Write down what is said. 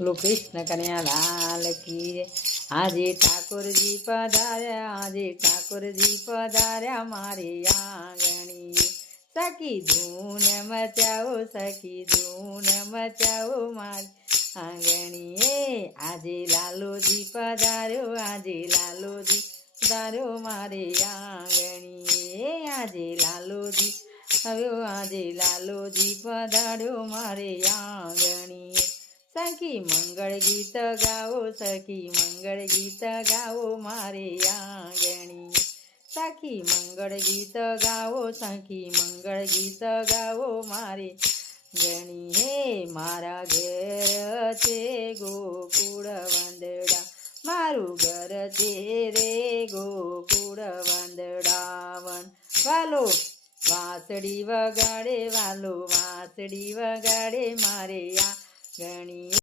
બોલો કૃષ્ણ કન્યા લાલ કી જય। આજે ઠાકોરજી પધાર્યા, આજે ઠાકોરજી પધાર્યા મારી આંગણીએ। સખી ધૂન મચાવો, સખી ધૂન મચાવો મારી આંગણીએ। આજે લાલોજી પધાર્યો, આજે લાલોજી પધાર્યો મારે આંગણીએ। આજે લાલોજી આવ્યો, આજે લાલોજી પધાર્યો મારે આંગણીએ। સખી મંગળ ગીત ગાવો, સખી મંગળ ગીત ગાવો મારે આંગણીએ। સખી મંગળ ગીત ગાવો, સખી મંગળ ગીત ગાવો મારે આંગણીએ। મારા ઘેર છે ગોકુળ વંદડા, મારું ઘર છે રે ગોકુળ વંદડાવન। વાલો વાંસળી વગાડે, વાલો વાંસળી વગાડે મારે આંગણીએ।